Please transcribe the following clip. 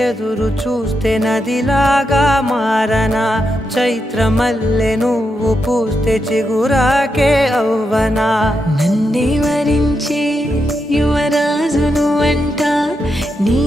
ఎదురు చూస్తే నదిలాగా మారనా చైత్రమల్లె నువ్వు పూస్తే చిగురాకే అవ్వనా నన్నే వరించే యువరాజును అంట నీ